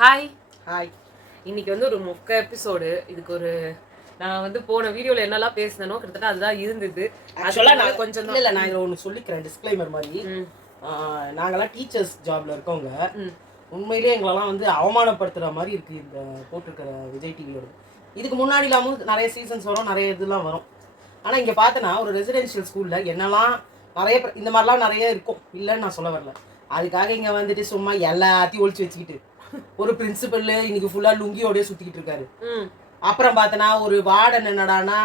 Hi. Hi. இன்னைக்கு வந்து ஒரு மொக்க எபிசோடு. இதுக்கு ஒரு நான் வந்து போன வீடியோல என்னெல்லாம் பேசினனோ கிட்டத்தட்ட அதுதான் இருந்தது. நான் கொஞ்சம் இல்ல நான் இதில் ஒன்று சொல்லிக்கிறேன் டிஸ்க்ளைமர் மாதிரி. நாங்கெல்லாம் டீச்சர்ஸ் ஜாப்ல இருக்கவங்க. உண்மையிலேயே எங்களெல்லாம் வந்து அவமானப்படுத்துகிற மாதிரி இருக்குது இந்த போட்டிருக்கிற விஜய் டிவியோட. இதுக்கு முன்னாடி இல்லாமல் நிறைய சீசன்ஸ் வரும், நிறைய இதெல்லாம் வரும். ஆனால் இங்கே பார்த்தனா ஒரு ரெசிடென்ஷியல் ஸ்கூலில் என்னெல்லாம் நிறைய இந்த மாதிரிலாம் நிறைய இருக்கும், இல்லைன்னு நான் சொல்ல வரல. அதுக்காக இங்கே வந்துட்டு சும்மா எல்லாத்தையும் ஒழிச்சு வச்சுக்கிட்டு ஒரு பிரின்சிபல் இன்னைக்கு ஃபுல்லாக லுங்கியோடய சுற்றிக்கிட்டு இருக்காரு. அப்புறம் பார்த்தனா ஒரு வார்டன் என்னடானா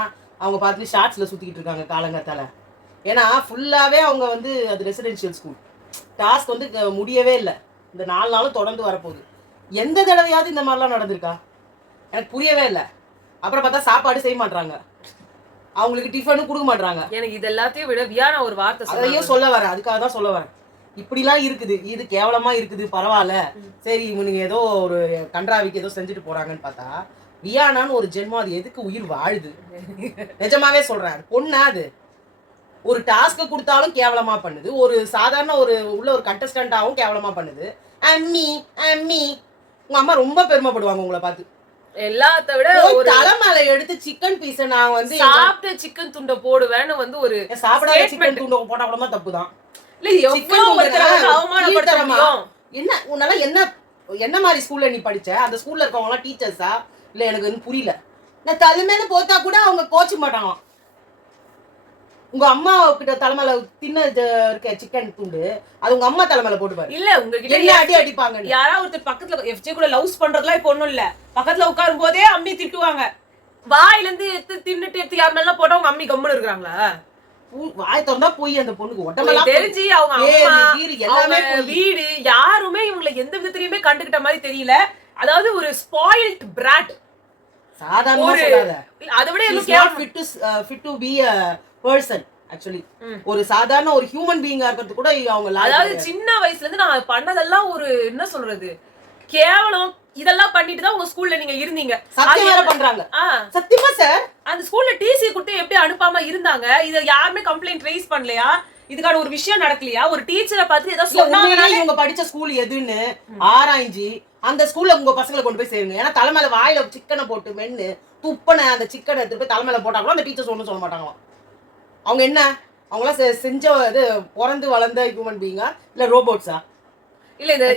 அவங்க பார்த்துட்டு ஷார்ட்ஸில் சுற்றிக்கிட்டு இருக்காங்க காலங்கத்தால். ஏன்னா ஃபுல்லாகவே அவங்க வந்து அது ரெசிடென்ஷியல் ஸ்கூல். டாஸ்க் வந்து முடியவே இல்லை. இந்த 4 நாளும் தொடர்ந்து வரப்போகுது. எந்த தடவையாவது இந்த மாதிரிலாம் நடந்திருக்கா? எனக்கு புரியவே இல்லை. அப்புறம் பார்த்தா சாப்பாடு செய்ய மாட்டாங்க, அவங்களுக்கு டிஃபனும் கொடுக்க மாட்டாங்க. எனக்கு இது எல்லாத்தையும் விட வியானா ஒரு வார்த்தை அதையும் சொல்ல வரேன், அதுக்காக தான் சொல்ல வரேன். இப்படிலாம் இருக்குது, இது கேவலமாக இருக்குது, பரவாயில்ல சரி இவனுங்க ஏதோ ஒரு கன்றாவிக்கு ஏதோ செஞ்சுட்டு போகிறாங்கன்னு பார்த்தா வியானான்னு ஒரு ஜென்மம் அது எதுக்கு உயிர் வாழுது? நிஜமாவே சொல்கிறேன். பொண்ணா அது ஒரு டாஸ்க்கை கொடுத்தாலும் கேவலமாக பண்ணுது, ஒரு சாதாரண ஒரு உள்ள ஒரு கண்டஸ்டண்ட்டாகவும் கேவலமாக பண்ணுது. அம்மி அம்மி உங்கள் அம்மா ரொம்ப பெருமைப்படுவாங்க உங்களை பார்த்து. எல்லாத்த விட ஒரு தலைமலை எடுத்து சிக்கன் பீஸை நான் வந்து சாப்பிட்ட சிக்கன் துண்டை போடுவேன்னு வந்து ஒரு சாப்பிடாத சிக்கன் துண்டை போட்டா கூட தப்பு தான். என்ன உன்னால என்ன மாதிரி ஸ்கூல்ல நீ படிச்ச? அந்த ஸ்கூல்ல இருக்கவங்க எல்லாம் டீச்சர்ஸா? இல்ல எனக்கு வந்து புரியல. நான் தலைமையில போட்டா கூட அவங்க கோச்சு மாட்டாங்க. உங்க அம்மா கிட்ட தலைமையில தின்ன இருக்க சிக்கன் துண்டு அது உங்க அம்மா தலைமையில போட்டுப்பாரு. இல்ல உங்ககிட்ட அடி அடிப்பாங்க. யாராவது ஒருத்தர் பக்கத்துல எஃப்ஜே கூட லவ்ஸ் பண்றதுலாம் இப்ப ஒண்ணும் இல்ல. பக்கத்துல உட்காரும் போதே அம்மி திட்டுவாங்க. வாயில இருந்து எடுத்து யார் மேல போட்டா உங்க அம்மி கம்முன்னு இருக்காங்களா? வாய் திறந்தா போய் அந்த பொண்ணுக்கு உடம்பெல்லாம் தெரிஞ்சு அவங்க எல்லாமே வீடு யாருமே இவங்களை எந்த விதத்திலயுமே கண்டுகிட்ட மாதிரி தெரியல. அதாவது ஒரு ஸ்பாயில்ட் பிராட். சாதாரணமா சொல்லாத. அதை விட fit to be a person actually. ஒரு சாதாரண ஒரு ஹியூமன் பீயிங்கா இருக்கிறது கூட அவங்க அதாவது சின்ன வயசுல இருந்து நான் பண்ணதெல்லாம் ஒரு என்ன சொல்றது கேவலம். இதெல்லாம் பண்ணிட்டு தான் உங்க ஸ்கூல்ல நீங்க இருந்தீங்க. சத்தியமா பண்றாங்க. சத்தியமா சார் அந்த ஸ்கூல்ல டிசி கொடுத்து எப்படி அனுப்பாம இருந்தாங்க? இத யாருமே கம்ப்ளைண்ட் ரைஸ் பண்ணலையா? இதுக்கான ஒரு விஷயம் நடக்கலையா? ஒரு டீச்சரை பார்த்து ஏதோ சொன்னாங்கன்னா இவங்க படிச்ச ஸ்கூல் எதுன்னு ஆராய்ஞ்சி அந்த ஸ்கூல்ல உங்க பசங்களை கொண்டு போய் சேருங்க. ஏன்னா தலைமையில வாயில சிக்கனை போட்டு மென்னு துப்பனை அந்த சிக்கனை எடுத்து போய் தலைமையில போட்டா கூட அந்த டீச்சர்ஸ் ஒன்றும் சொல்ல மாட்டாங்களாம். அவங்க என்ன அவங்களாம் செஞ்ச இது பிறந்து வளர்ந்த ஹியூமன் பீயிங்கா இல்ல ரோபோட்ஸா? இல்ல இது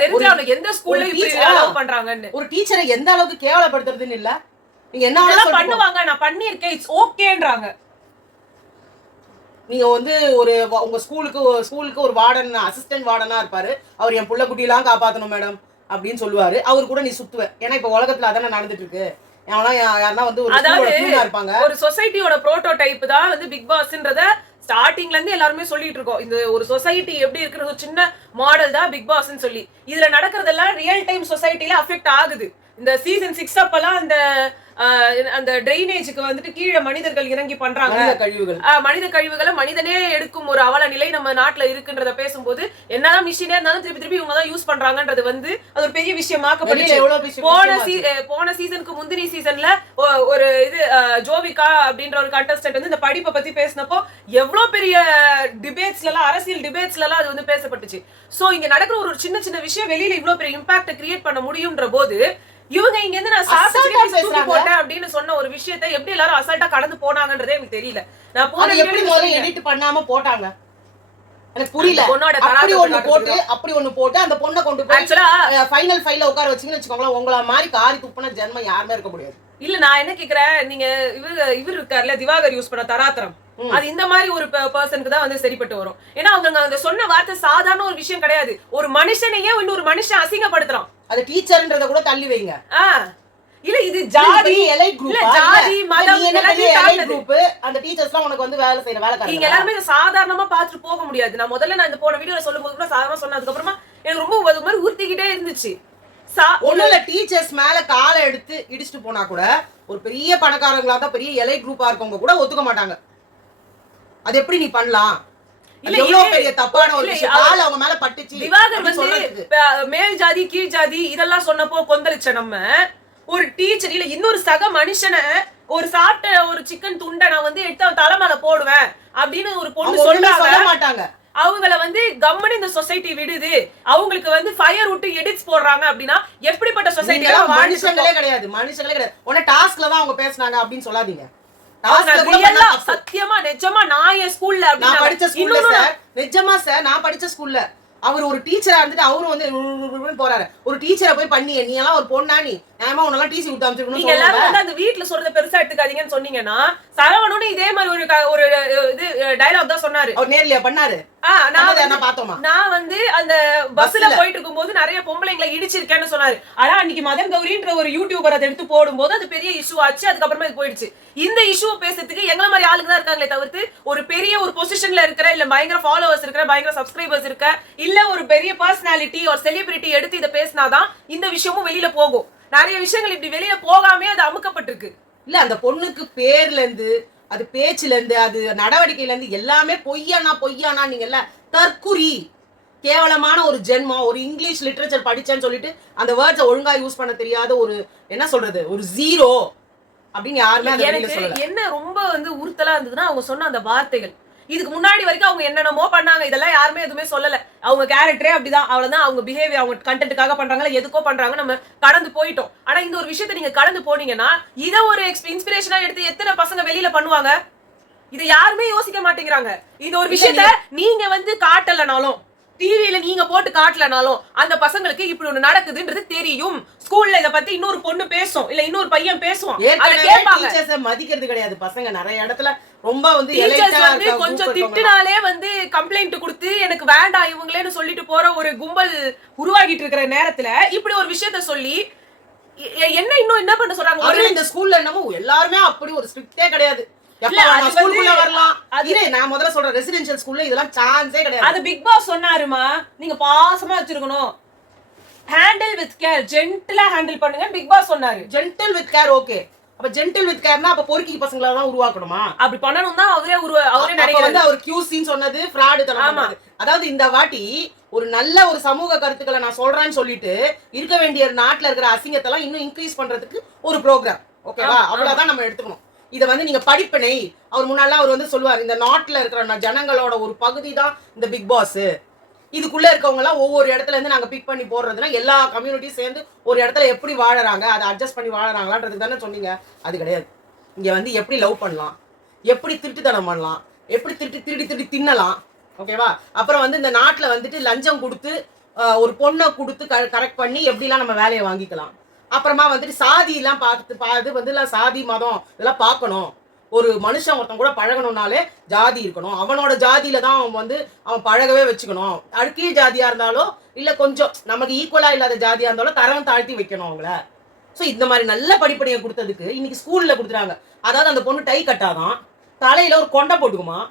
தெரிஞ்ச அவங்க எந்த ஸ்கூல்ல இப்படி அலோவ் பண்றாங்கன்னு. ஒரு டீச்சரை எந்த அளவுக்கு கேவலப்படுத்துறதுன்னு இல்ல. நீங்க என்ன வேணாலும் பண்ணுவாங்க, நான் பண்ணிருக்கேன், இட்ஸ் ஓகேன்றாங்க. நீங்க வந்து ஒரு உங்க ஸ்கூலுக்கு ஒரு வார்டன் அசிஸ்டன்ட் வார்டனா இருப்பாரு. அவர் என் புள்ள குட்டிலாம் காப்பாத்தணும் மேடம் அப்படின்னு சொல்லுவாரு. அவர் கூட நீ சுத்துவ. ஏன்னா இப்ப உலகத்துல அதானே நடந்துட்டு இருக்கு. யாருன்னா வந்து ஒரு சொசைட்டியோட புரோட்டோடைப் தான் வந்து பிக் பாஸ்ன்றத ஸ்டார்டிங்ல இருந்து எல்லாருமே சொல்லிட்டு இருக்கோம். இந்த ஒரு சொசைட்டி எப்படி இருக்கிறது ஒரு சின்ன மாடல் தான் பிக் பாஸ்ன்னு சொல்லி. இதுல நடக்கிறதெல்லாம் ரியல் டைம் சொசைட்டில அஃபெக்ட் ஆகுது. இந்த சீசன் 6 அப்பெல்லாம் அந்த ட்ரைனேஜுக்கு வந்துட்டு கீழே மனிதர்கள் இறங்கி பண்றாங்க. மனித கழிவுகளை மனிதனே எடுக்கும் ஒரு அவல நிலை நம்ம நாட்டுல இருக்குன்றத பேசும்போது என்னதான் மிஷினே இருந்தாலும் திருப்பி இவங்க தான் யூஸ் பண்றாங்கன்றது வந்து அது ஒரு பெரிய விஷயமாக்கப்படுது. போன சீசனுக்கு முந்தினி சீசன்ல ஒரு இது ஜோவிகா அப்படின்ற ஒரு கண்டஸ்டன்ட் வந்து இந்த படிப்பை பத்தி பேசினப்போ எவ்வளவு பெரிய டிபேட்ஸ்ல எல்லாம் அரசியல் டிபேட்ஸ்ல எல்லாம் அது வந்து பேசப்பட்டுச்சு. சோ இங்க நடக்கிற ஒரு சின்ன சின்ன விஷயம் வெளியில இவ்வளவு பெரிய இம்பாக்ட் கிரியேட் பண்ண முடியும்ன்ற போது இவங்க இங்க இருந்து நான் சாப்பிட்டு போட்டேன் அப்படின்னு சொன்ன ஒரு விஷயத்தை எப்படி எல்லாரும் அசால்ட்டா கடந்து போனாங்கன்றதே எனக்கு தெரியல. நான் போன எப்படி முதல்ல எடிட் பண்ணாம போட்டாங்க எனக்கு புரியல. அப்படி ஒண்ணு போட்டு அந்த பொண்ணை கொண்டு போய் ஃபைனல் ஃபைல்ல உட்கார வச்சீங்கன்னு வச்சுக்கோங்களேன், உங்கள மாதிரி காரி துப்புன ஜென்மம் யாருமே இருக்க முடியாது. இல்ல நான் என்ன கேக்குறேன், நீங்க இவர் இருக்காருல்ல திவாகர் யூஸ் பண்ண தராத்திரம், அது இந்த மாதிரி ஒரு பர்சனுக்கு தான் வந்து சரிப்பட்டு வரும். ஏன்னா அவங்க சொன்ன வார்த்தை சாதாரண ஒரு விஷயம் கிடையாது. ஒரு மனுஷனையே இன்னொரு மனுஷன் அசிங்கப்படுத்துறான். அது டீச்சர்ன்றத கூட தள்ளி வைங்க. இல்ல இது ஜாதி எலைட் குரூப், ஜாதி மதம் எலைட் குரூப். அந்த டீச்சர்ஸ்லாம் உனக்கு வந்து வேலை செய்யற வேலைக்காரங்க. நீங்க எல்லாரும் சாதாரணமா பார்த்துட்டு போக முடியாது. நான் முதல்ல இந்த போன வீடியோல சொல்லும்போது கூட சாதாரணமா சொன்னதுக்கு அப்புறமா எனக்கு ரொம்ப ஒரு மாதிரி உறுத்திக்கிட்டே இருந்துச்சு. ஒண்ணுல டீச்சர்ஸ் மேல காலை எடுத்து இடிச்சுட்டு போனா கூட ஒரு பெரிய பணக்காரங்களா தான் பெரிய எலைட் குரூப்பா இருக்கவங்க கூட ஒத்துக்க மாட்டாங்க. அது எப்படி நீ பண்ணலாம்? மேல் ஜாதி கீழ் ஜாதி இதெல்லாம் சொன்னப்போ கொந்தளிச்ச நம்ம ஒரு டீச்சர் இல்ல இன்னொரு சக மனுஷனை ஒரு சாப்பிட்ட ஒரு சிக்கன் துண்டை நான் வந்து எடுத்து தலைமையில போடுவேன் அப்படின்னு ஒரு பொண்ணு சொல்ல மாட்டாங்க. அவங்கள வந்து கம்மனு இந்த சொசைட்டி விடுது, அவங்களுக்கு வந்து ஃபயர் விட்டு எடிட்ஸ் போடுறாங்க அப்படின்னா எப்படிப்பட்ட சொசைட்டி மனுஷங்களே கிடையாது, மனுஷங்களே கிடையாது. உடனே டாஸ்க்ல தான் அவங்க பேசுனாங்க அப்படின்னு சொல்லாதீங்க. சத்தியமா நிஜமா நான் என் ஸ்கூல்ல நான் படிச்ச ஸ்கூல்ல சார், நிஜமா சார் நான் படிச்ச ஸ்கூல்ல அவர் ஒரு டீச்சரா இருந்துட்டு அவரும் வந்து போறாரு. ஒரு டீச்சரை போய் பண்ணி நீ எல்லாம் ஒரு பொண்ணா, நீ நியாயமா உன்னெல்லாம் டிசி விட்டு அமைச்சிருக்கணும். நீங்க எல்லாரும் வந்து அந்த வீட்ல சொல்றத பெருசா எடுத்துக்காதீங்கன்னு சொன்னீங்கன்னா, சரவணனும் இதே மாதிரி ஒரு இது டயலாக் தான் சொன்னாரு. அவர் நேர்லயா பண்ணாரு? நான் வந்து அந்த பஸ்ல போயிட்டு இருக்கும்போது நிறைய பொம்பளைங்களை இடிச்சிருக்கேன்னு சொன்னாரு. ஆனா அன்னைக்கு மதன் கௌரின்ற ஒரு யூடியூபர் அதை எடுத்து போடும்போது அது பெரிய இஷ்யூ ஆச்சு. அதுக்கப்புறமா இது போயிடுச்சு. இந்த இஷ்யூ பேசுறதுக்கு எங்களை மாதிரி ஆளுங்க தான் இருக்காங்களே தவிர்த்து ஒரு பெரிய ஒரு பொசிஷன்ல இருக்கிற, இல்ல பயங்கர ஃபாலோவர்ஸ் இருக்கிற, பயங்கர சப்ஸ்கிரைபர்ஸ் இருக்க, இல்ல ஒரு பெரிய பர்சனாலிட்டி ஒரு செலிபிரிட்டி எடுத்து இதை பேசினாதான் இந்த விஷயமும் வெளியில போகும். நிறைய விஷயங்கள் இப்படி வெளியில போகாமே அது அமுக்கப்பட்டிருக்கு. இல்ல அந்த பொண்ணுக்கு பேர்ல இருந்து, அது பேச்சுல இருந்து, அது நடவடிக்கையில இருந்து எல்லாமே பொய்யானா நீங்க எல்லாம் தற்குறி, கேவலமான ஒரு ஜென்மம். ஒரு இங்கிலீஷ் லிட்ரேச்சர் படிச்சேன்னு சொல்லிட்டு அந்த வேர்ட்ஸை ஒழுங்கா யூஸ் பண்ண தெரியாத ஒரு என்ன சொல்றது ஒரு ஜீரோ அப்படின்னு யாருமே எனக்கு என்ன ரொம்ப வந்து உறுத்தலா இருந்ததுன்னா அவங்க சொன்ன அந்த வார்த்தைகள். இதுக்கு முன்னாடி வரைக்கும் அவங்க என்னென்னமோ பண்ணாங்க, இதெல்லாம் யாருமே எதுவுமே சொல்லல. அவங்க கேரக்டரே அப்படிதான், அவ்வளவுதான். அவங்க பிஹேவியர் அவங்க கண்டென்ட்டுக்காக பண்றாங்களா எதுக்கோ பண்றாங்க, நம்ம கடந்து போயிட்டோம். ஆனா இந்த ஒரு விஷயத்தை நீங்க கடந்து போனீங்கன்னா இதை ஒரு இன்ஸ்பிரேஷனா எடுத்து எத்தனை பசங்க வெளியில பண்ணுவாங்க? இதை யாருமே யோசிக்க மாட்டேங்கிறாங்க. இந்த ஒரு விஷயத்த நீங்க வந்து காட்டலனாலும், டிவியில நீங்க போட்டு காட்டலனாலும் அந்த பசங்களுக்கு இப்படி ஒண்ணு நடக்குதுன்றது தெரியும். ஸ்கூல்ல இத பத்தி இன்னொரு பொண்ணு பேசும், இல்ல இன்னொரு பையன் பேசுவான், அத கேட்பாங்க. டீச்சர்ஸ் மதிக்கிறது கிடையாது பசங்க. நிறைய இடத்துல ரொம்ப வந்து டீச்சர்ஸ் வந்து கொஞ்சம் திட்டுனாலே வந்து கம்ப்ளைண்ட் கொடுத்து எனக்கு வேண்டாம் இவங்களேன்னு சொல்லிட்டு போற ஒரு கும்பல் உருவாகிட்டு இருக்கிற நேரத்துல இப்படி ஒரு விஷயத்த சொல்லி என்ன இன்னும் என்ன பண்ண சொல்றாங்க? இந்த ஸ்கூல்ல என்னமோ எல்லாருமே அப்படி ஒரு ஸ்ட்ரிக்ட்டே கிடையாது. நான் முதல்ல சொல்றேன், ரெசிடென்ஷியல் ஸ்கூல்ல இதெல்லாம் சான்ஸே கிடையாது. அது பிக் பாஸ் சொன்னாருமா, நீங்க பாசமா வச்சிருக்கணும், ஹேண்டில் வித் கேர், ஜென்டிலா ஹேண்டில் பண்ணுங்க பிக் பாஸ் சொன்னாரு. Gentle with care okay. அப்ப ஜென்டில் வித் கேர்னா அப்ப பொறுக்கி பசங்கள தான் உருவாக்கணுமா? அப்படி பண்ணனும் தான் அவரே நினைக்கிறாரு. வந்து அவர் கியூசின்னு சொன்னது ஃப்ராட் தனம். அதாவது இந்த வாட்டி ஒரு நல்ல ஒரு சமூக கருத்துக்களை நான் சொல்றேன்னு சொல்லிட்டு இருக்க வேண்டிய நாட்டுல இருக்கிற அசிங்கத்தை எல்லாம் இன்னும் இன்க்ரீஸ் பண்றதுக்கு ஒரு ப்ரோக்ராம். ஓகேவா? அவ்வளவுதான் நம்ம எடுத்துக்கணும். இதை வந்து நீங்க படிப்பினை, அவர் முன்னால அவர் வந்து சொல்லுவார், இந்த நாட்டுல இருக்கிற ஜனங்களோட ஒரு பகுதி தான் இந்த பிக் பாஸ். இதுக்குள்ள இருக்கவங்க எல்லாம் ஒவ்வொரு இடத்துல இருந்து நாங்க பிக் பண்ணி போடுறதுன்னா எல்லா கம்யூனிட்டியும் சேர்ந்து ஒரு இடத்துல எப்படி வாழறாங்க, அதை அட்ஜஸ்ட் பண்ணி வாழறாங்களான்றது தானே சொன்னீங்க. அது கிடையாது. இங்க வந்து எப்படி லவ் பண்ணலாம், எப்படி திருட்டுத்தனம் பண்ணலாம், எப்படி திருடி தின்னலாம். ஓகேவா? அப்புறம் வந்து இந்த நாட்டுல வந்துட்டு லஞ்சம் கொடுத்து ஒரு பொண்ணை கொடுத்து கரெக்ட் பண்ணி எப்படிலாம் நம்ம வேலையை வாங்கிக்கலாம். அப்புறமா வந்துட்டு சாதி எல்லாம் பார்த்து வந்து சாதி மதம் இதெல்லாம் பார்க்கணும். ஒரு மனுஷன் ஒருத்தன் கூட பழகணும்னாலே ஜாதி இருக்கணும், அவனோட ஜாதியில தான் அவன் பழகவே வச்சுக்கணும். அடுக்கிய ஜாதியா இருந்தாலும் இல்ல கொஞ்சம் நமக்கு ஈக்குவலா இல்லாத ஜாதியா இருந்தாலும் தரம் தாழ்த்தி வைக்கணும் அவங்கள. ஸோ இந்த மாதிரி நல்ல படிப்படியை கொடுத்ததுக்கு இன்னைக்கு ஸ்கூல்ல கொடுத்துறாங்க. அதாவது அந்த பொண்ணு டை கட்டாதான், தலையில ஒரு கொண்டை போட்டுக்குமா.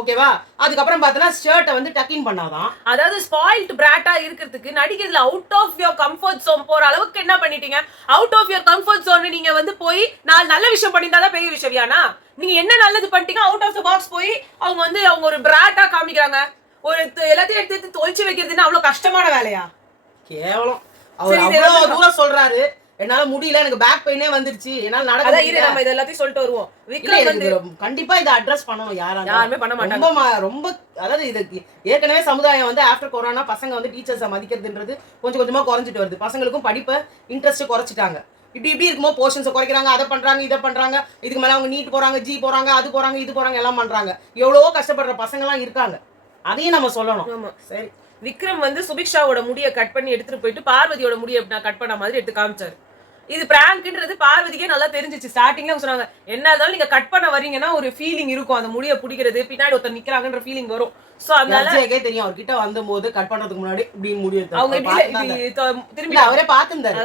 ஓகேவா? அதுக்கப்புறம் பார்த்தனா ஷர்ட்டை வந்து டக்கிங் பண்ணாதான். அதாவது ஸ்பாயில்ட் பிராட்டா இருக்கிறதுக்கு நடிக்கிறதுல out of your comfort zone போற அளவுக்கு என்ன பண்ணிட்டீங்க? Out of your comfort zone நீங்க வந்து போய் நான் நல்ல விஷயம் பண்ணியிருந்தாதான் பெரிய விஷயம்யானா? நீங்க என்ன நல்லது பண்ணிட்டீங்க? அவுட் ஆஃப் த பாக்ஸ் போய் அவங்க ஒரு பிராட்டா காமிக்கிறாங்க. ஒரு எல்லாத்தையும் எடுத்து தொலைச்சு வைக்கிறதுன்னா அவ்வளவு கஷ்டமான வேலையா? கேவலம். அவர் அவ்வளவு தூரம் சொல்றாரு, என்னால முடியல, எனக்கு பேக் பெயினே வந்துருச்சு, என்னால நடக்க முடியல. நம்ம இது எல்லாத்தையும் சொல்லிட்டு வருவோம். விக்ரம் வந்து கண்டிப்பா இத அட்ரஸ் பண்ணணும். யாருமே பண்ண மாட்டாங்க. ரொம்ப அதாவது இது ஏற்கனவே சமுதாயம் வந்து ஆஃப்டர் கொரோனா பசங்க வந்து டீச்சர்ஸை மதிக்கிறதுன்றது கொஞ்சம் கொஞ்சமா குறைஞ்சிட்டு வருது. பசங்களுக்கும் படிப்பை இன்ட்ரெஸ்ட் குறைச்சிட்டாங்க. இப்படி இருக்கும்போது போர்ஷன்ஸை குறைக்கிறாங்க, அதை பண்றாங்க, இதை பண்றாங்க. இதுக்கு மேல அவங்க நீட் போறாங்க, ஜி போறாங்க, அது போறாங்க, இது போறாங்க, எல்லாம் பண்றாங்க. எவ்வளவோ கஷ்டப்படுற பசங்க எல்லாம் இருக்காங்க. அதையும் நம்ம சொல்லணும். சரி, விக்ரம் வந்து சுபிக்ஷாவோட முடியை கட் பண்ணி எடுத்துட்டு போயிட்டு பார்வதியோட முடியை கட் பண்ண மாதிரி எடுத்து காமிச்சாரு. இது பிராங்க்ன்றது பார்வதிக்கே நல்லா தெரிஞ்சிச்சு. ஸ்டார்டிங்ல சொன்னாங்க, என்ன இருந்தாலும் நீங்க கட் பண்ண வரீங்கன்னா ஒரு ஃபீலிங் இருக்கும், அந்த முடியை பிடிக்கிறது, பின்னாடி ஒருத்தர் நிக்கிறாங்கன்ற ஃபீலிங் வரும். சோ அதனால தெரியும் அவர் கிட்ட வந்தபோது கட் பண்றதுக்கு முன்னாடி இப்படி முடியை அவங்க திரும்பி அவரே பார்த்திருந்தாரு.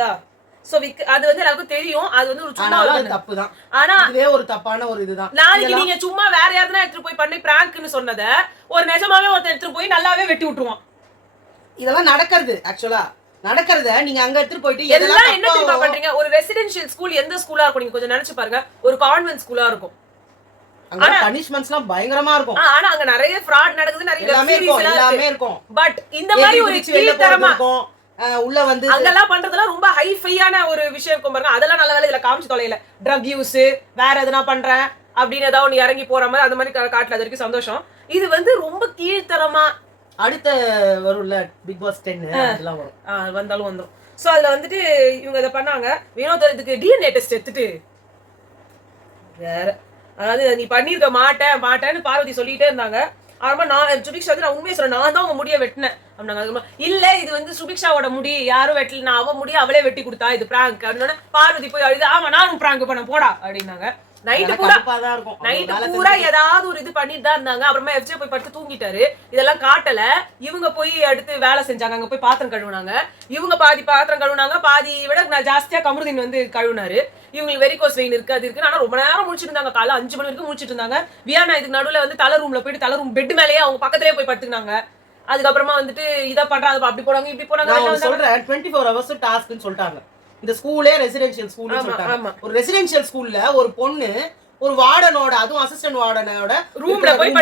சோ அது வந்து எல்லாருக்கும் தெரியும். அது வந்து ஒரு சும்மா தப்பு தான். ஆனா இதுவே ஒரு தப்பான ஒரு இதுதான். நாளைக்கு நீங்க சும்மா வேற யாருன்னா எடுத்துட்டு போய் பண்ணி பிராங்க்னு சொன்னத ஒரு நிஜமாவே ஒருத்தர் எடுத்துட்டு போய் நல்லாவே வெட்டி விட்டுருவான். இதெல்லாம் நடக்கிறது. ஆக்சுவலா நடக்கிறத நீங்க அங்க எடுத்துட்டு போயிட்டு எல்லாம் என்ன தெரியுமா பண்றீங்க? ஒரு ரெசிடென்ஷியல் ஸ்கூல் எந்த ஸ்கூலா இருக்கும் நீங்க கொஞ்சம் நினைச்சு பாருங்க. ஒரு கான்வென்ட் ஸ்கூலா இருக்கும். அங்க பனிஷ்மென்ட்ஸ்லாம் பயங்கரமா இருக்கும். ஆனா அங்க நிறைய ஃப்ராட் நடக்குது, நிறைய எல்லாமே இருக்கும். பட் இந்த மாதிரி ஒரு கீழ்த்தரமா இருக்கும். உள்ள வந்து அங்கெல்லாம் பண்றதெல்லாம் ரொம்ப ஹைஃபையான ஒரு விஷயம் இருக்கும் பாருங்க. அதெல்லாம் நல்ல வேலை இதுல காமிச்சு தொலைல. ட்ரக் யூஸ் வேற எதுனா பண்றேன் அப்படின்னு ஏதாவது ஒன்று இறங்கி போற மாதிரி அந்த மாதிரி காட்டல. அது வரைக்கும் சந்தோஷம். இது வந்து ரொம்ப கீழ்த்தரமா அடுத்த வரும்ல பிக் பாஸ் 10 அதெல்லாம் வரும். வந்தாலும் வந்துடும். ஸோ அதில் வந்துட்டு இவங்க இதை பண்ணாங்க. வினோத் இதுக்கு டிஎன்ஏ டெஸ்ட் எடுத்துட்டு வேற, அதாவது நீ பண்ணிருக்க மாட்டேன்னு பார்வதி சொல்லிட்டே இருந்தாங்க. ஆமா நான் சுபிக்ஷா வந்து நான் உண்மையை சொல்றேன், நான் தான் அவங்க முடிய வெட்டினேன் அப்படின்னாங்க. இல்ல இது வந்து சுபிக்ஷாவோட முடி யாரும் வெட்டல, நான் அவ முடிய அவளே வெட்டி கொடுத்தா, இது பிராங்க் அப்படின்னு பார்வதி போய் அழுது ஆமா நானும் பிராங்க் பண்ண போடா அப்படின்னாங்க. நைட்டு பூரா ஏதாவது ஒரு இது பண்ணிட்டு தான் இருந்தாங்க. அப்புறமா எஃப்ஜே போய் படுத்து தூங்கிட்டாரு. இதெல்லாம் காட்டல. இவங்க போய் அடுத்து வேலை செஞ்சாங்க. அங்க போய் பாத்திரம் கழுவுனாங்க. இவங்க பாதி பாத்திரம் கழுவுனாங்க, பாதி விட நான் ஜாஸ்தியா கமருதீன் வந்து கழுவுனாரு. இவங்களுக்கு வெரிகோஸ் வெயின் இருக்கு, அது இருக்கு. ஆனா ரொம்ப நேரம் முடிச்சிட்டு இருந்தாங்க. காலைல 5 மணி வரைக்கும் முடிச்சிட்டு இருந்தாங்க. வியானா இதுக்கு நடுவுல வந்து தலை ரூம்ல போயிட்டு தலை ரூம் பெட் மேலேயே அவங்க பக்கத்திலேயே போய் படுத்துனாங்க. அதுக்கப்புறமா வந்துட்டு இதை பண்றாங்க, அப்படி போனாங்க இப்படி போனாங்க. சொல்றேன் 24 hours டாஸ்க்னு சொல்லிட்டாங்க. இந்த ஸ்கூலே ரெசிடென்ஷியல் ஸ்கூல்னு சொல்லிட்டாங்க. ஒரு ரெசிடென்ஷியல் ஸ்கூல்ல ஒரு பொண்ணு ஒரு வார்டனோட, அதுவும் அசிஸ்டன்ட் வார்டனோட ரூம்ல போய்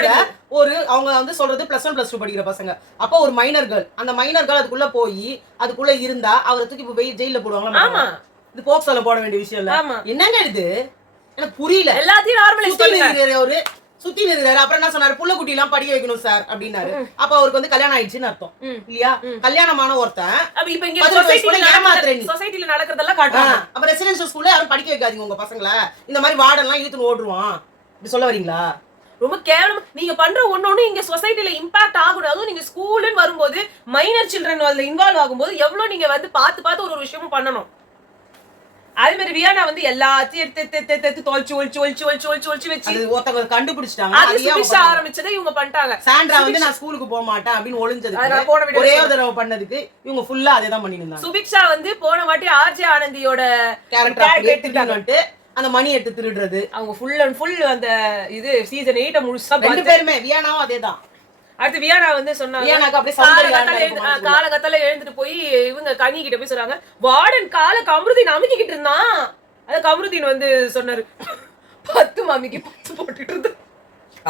ஒரு அவங்க வந்து சொல்றது +1 +2 படிக்கிற பசங்க. அப்போ ஒரு மைனர் கேர்ள், அந்த மைனர் கேர்ள் அதுக்குள்ள போய் அதுக்குள்ள இருந்தா அவரை தூக்கி போய் ஜெயில போடுவாங்களா? இது போக்சோல போட வேண்டிய விஷயம் இல்ல. என்னங்க இது எனக்கு புரியல. எல்லாத்தையும் நார்மலைஸ் பண்ணுங்க. ஒரு சுத்தி நிறுறாரு. அப்புறம் என்ன சொன்னாரு, புள்ள குட்டி எல்லாம் படிக்க வைக்கணும் சார் அப்படின்னாரு. அப்ப அவருக்கு வந்து கல்யாணம் ஆயிடுச்சுன்னு அர்த்தம் இல்லையா? கல்யாணமான ஒருத்தன் இப்ப இங்க சொசைட்டில நடக்கிறதெல்லாம் காட்டுறாங்க. அப்ப ரெசிடென்ஷியல் ஸ்கூல்ல யாரும் படிக்க வைக்காதீங்க உங்க பசங்களை, இந்த மாதிரி வார்டன் எல்லாம் இழுத்துன்னு ஓடுவான் இப்படி சொல்ல வரீங்களா? ரொம்ப கேவலம். நீங்க பண்ற ஒன்னொன்னு இங்க சொசைட்டில இம்பாக்ட் ஆகணும். அதுவும் நீங்க ஸ்கூல்னு வரும்போது மைனர் சில்ட்ரன் அதுல இன்வால்வ் ஆகும்போது எவ்வளவு நீங்க வந்து பார்த்து ஒரு விஷயமும் பண்ணணும். அதே மாதிரி வியானா வந்து எல்லாத்தையும் எடுத்து தொலைச்சு வச்சு ஒருத்தவங்க கண்டுபிடிச்சிட்டாங்க. ஆரம்பிச்சதை இவங்க பண்ணிட்டாங்க. சாண்ட்ரா வந்து நான் ஸ்கூலுக்கு போக மாட்டேன் அப்படின்னு ஒளிஞ்சது ஒரே ஒரு தடவை பண்ணதுக்கு இவங்க ஃபுல்லா அதே தான் பண்ணிட்டு இருந்தாங்க. சுபிக்ஷா வந்து போன வாட்டி ஆர்ஜே ஆனந்தியோட கேரக்டர் அந்த மணி எடுத்து திருடுறது, அவங்க ஃபுல் அண்ட் ஃபுல் அந்த இது சீசன் 8 முழுசா ரெண்டு பேருமே. வியானாவும் அதேதான். அடுத்து வியானா வந்து சொன்னாங்க காலகத்தால எழுந்துட்டு போய் இவங்க கனி கிட்ட போய் சொல்றாங்க, வார்டன் கால கமருதீன் அமுக்கிக்கிட்டு இருந்தான். அத கமருதீன் வந்து சொன்னாரு 10 மாமிக்கு 10 போட்டுட்டு இருந்தா.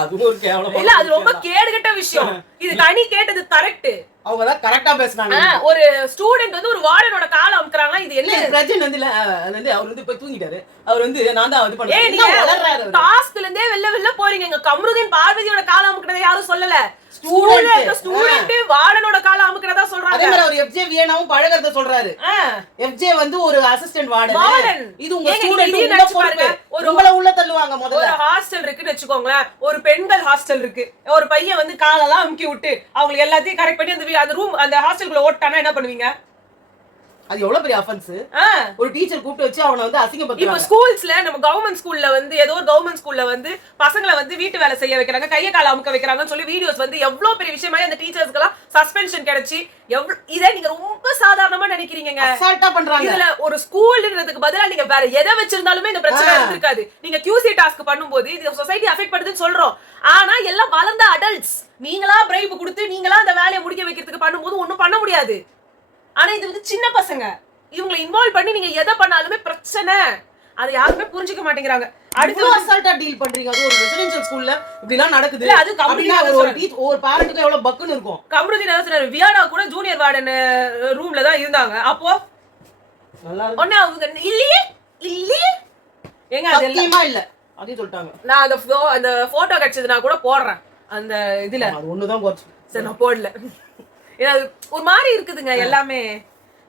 அதுவும் ஒரு கேவலம் இல்ல, அது ரொம்ப கேடுகட்ட விஷயம். இது கனி கேட்டது கரெக்ட். அவங்க தான் கரெக்ட்டா பேசுனாங்க. ஒரு ஸ்டூடண்ட் வந்து ஒரு வார்டனோட கால அமுக்குறாங்க. இது என்ன பிரஜன் வந்து அவர் வந்து போய் தூங்கிட்டாரு. அவர் வந்து நான் தான் வந்து பண்ணேன். டாஸ்க்ல இருந்தே வெல்ல போறீங்க. கமருதீன் பார்வதியோட கால அமுக்குறதை யாரும் சொல்லல. ஸ்டூடண்ட் வார்டனோட கால அமுக்குறதா சொல்றாங்க. அதே மாதிரி அவர் எஃப்ஜே வியனாவும் பழகறத சொல்றாரு. எஃப்ஜே வந்து ஒரு அசிஸ்டன்ட் வார்டன். இது உங்க ஸ்டூடண்ட் உங்கள உள்ள தள்ளுவாங்க. முதல்ல ஒரு ஹாஸ்டல் இருக்குன்னு வெச்சுக்கோங்களேன். ஒரு பெண்கள் ஹாஸ்டல் இருக்கு. ஒரு பையன் வந்து காலெல்லாம் அமுக்கி விட்டு அவங்க எல்லாத்தையும் கரெக்ட் பண்ணி அந்த ரூம் அந்த ஹாஸ்டலுக்குள்ள ஓட்டானா என்ன பண்ணுவீங்க? அது எவ்வளவு பெரிய ஆஃபென்ஸ். ஒரு டீச்சர் கூப்பிட்டு வச்சு அவனை வந்து அசிங்கப்படுத்துறாங்க. இப்போ ஸ்கூல்ஸ்ல நம்ம கவர்மெண்ட் ஸ்கூல்ல வந்து ஏதோ ஒரு கவர்மெண்ட் ஸ்கூல்ல வந்து பசங்களை வந்து வீட்டு வேலை செய்ய வைக்கிறாங்க, கைய கால அமுக்க வைக்கிறாங்கன்னு சொல்லி வீடியோஸ் வந்து எவ்வளவு பெரிய விஷயமா அந்த டீச்சர்ஸ்க்கு எல்லாம் சஸ்பென்ஷன் கிடைச்சி இதை நீங்க ரொம்ப சாதாரணமா நினைக்கிறீங்க. அசால்ட்டா பண்றாங்க. இதுல ஒரு ஸ்கூல்ன்றதுக்கு பதிலா நீங்க வேற எதை வச்சிருந்தாலுமே இந்த பிரச்சனை இருக்காது. நீங்க QC டாஸ்க் பண்ணும்போது இது சொசைட்டி அஃபெக்ட் பண்ணுதுன்னு சொல்றோம். ஆனா எல்லாம் வளர்ந்த அடல்ட்ஸ். நீங்களா பிரைப் கொடுத்து நீங்களா அந்த வேலையை முடிக்க வைக்கிறதுக்கு பண்ணும்போது ஒண்ணும் பண்ண முடியாது. ஆனா இது வந்து சின்ன பசங்க, இவங்களை இன்வால்வ் பண்ணி நீங்க எதை பண்ணாலுமே பிரச்சனை. அதை யாருமே புரிஞ்சுக்க மாட்டேங்கிறாங்க. அடுத்து அசால்ட்டா டீல் பண்றீங்க. அது ஒரு ரெசிடென்ஷியல் ஸ்கூல்ல இப்படி எல்லாம் நடக்குது. அது அப்படினா ஒரு பேரண்ட்க்கு எவ்வளவு பக்குன்னு இருக்கும். கமருதீன் என்ன சொன்னாரு, வியானா கூட ஜூனியர் வார்டன் ரூம்ல தான் இருந்தாங்க. அப்போ நல்லா இருக்கு. ஒண்ணே அவங்க இல்லையே எங்க சத்தியமா இல்ல அதே சொல்லிட்டாங்க. நான் அந்த போட்டோ கிடைச்சது நான் கூட போடுறேன் அந்த இதுல. அது ஒண்ணுதான் போச்சு. சரி நான் போடல. ஏன்னா ஒரு மாதிரி இருக்குதுங்க எல்லாமே.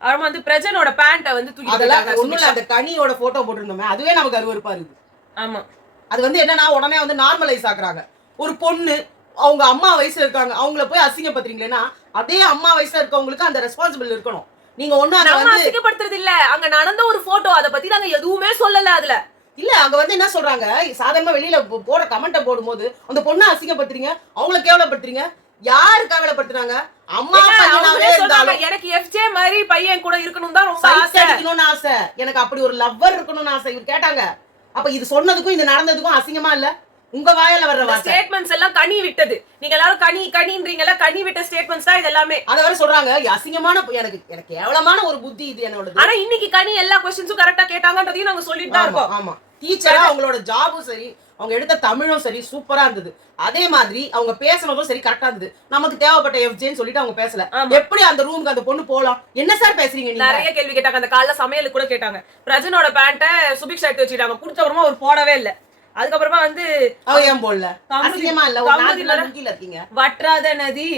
அவன் வந்து பிரஜனோட பேண்ட வந்து தூக்கி அதெல்லாம் ஒண்ணுல அந்த கனியோட போட்டோ போட்டுருந்தோமே அதுவே நமக்கு அருவருப்பா இருக்கு. ஆமா, அது வந்து என்னன்னா உடனே வந்து நார்மலைஸ் ஆக்குறாங்க. ஒரு பொண்ணு அவங்க அம்மா வயசுல இருக்காங்க, அவங்கள போய் அசிங்கப்படுத்துறீங்களேன்னா அதே அம்மா வயசுல இருக்கவங்களுக்கு அந்த ரெஸ்பான்சிபிள் இருக்கணும். நீங்க ஒண்ணு அசிங்கப்படுத்துறது இல்ல, அங்க நடந்த ஒரு போட்டோ, அதை பத்தி நாங்க எதுவுமே சொல்லல. அதுல இல்ல அங்க வந்து என்ன சொல்றாங்க, சாதாரணமா வெளியில போட கமெண்ட போடும்போது அந்த பொண்ணை அசிங்கப்படுத்துறீங்க, அவங்கள கேவலப்படுத்துறீங்க. யாரு கேவலப்படுத்துறாங்க? அம்மா பையனாவே இருந்தாலும் எனக்கு எஃப்ஜே மாதிரி பையன் கூட இருக்கணும் தான் ரொம்ப ஆசை. எனக்கு அப்படி ஒரு லவ்வர் இருக்கணும்னு ஆசை. இவர் கேட்டாங்க. அப்ப இது சொன்னதுக்கும் இது நடந்ததுக்கும் அசிங்கமா இல்ல? உங்க வாயில வர்ற ஸ்டேட்மெண்ட்ஸ் எல்லாம் கனி விட்டது. நீங்க எல்லாரும் கனின்றீங்கல, கனி விட்ட ஸ்டேட்மெண்ட்ஸ் தான் இது எல்லாமே. அத வர சொல்றாங்க அசிங்கமான எனக்கு கேவலமான ஒரு புத்தி இது என்னோட. ஆனா இன்னைக்கு கனி எல்லா क्वेश्चंसुம் கரெக்ட்டா கேட்டாங்கன்றதையும் நாங்க சொல்லிட்டு தான் இருக்கோம். ஆமா, டீச்சரா அவங்களோட ஜாபும் சரி, அவங்க எடுத்த தமிழும் சரி சூப்பரா இருந்தது. அதே மாதிரி அவங்க பேசுனதும் சரி கரெக்டா இருந்தது. நமக்கு தேவைப்பட்ட எஃப்ஜேன்னு சொல்லிட்டு அவங்க பேசல. எப்படி அந்த ரூமுக்கு அந்த பொண்ணு போலாம்? என்ன சார் பேசுறீங்க நீங்க? நிறைய கேள்வி கேட்டாங்க. அந்த காலைல சமையல் கூட கேட்டாங்க. பிரஜனோட பேண்ட சுபிக்ஷா எடுத்து வச்சிட்டாங்க. குடுத்த அப்புறமா அவர் போடவே இல்ல. அதுக்கப்புறமா வந்து அவ ஏன் போடல? அசிங்கமா இல்ல? ஒரு நாதில முக்கில இருக்கீங்க. வற்றாத நதி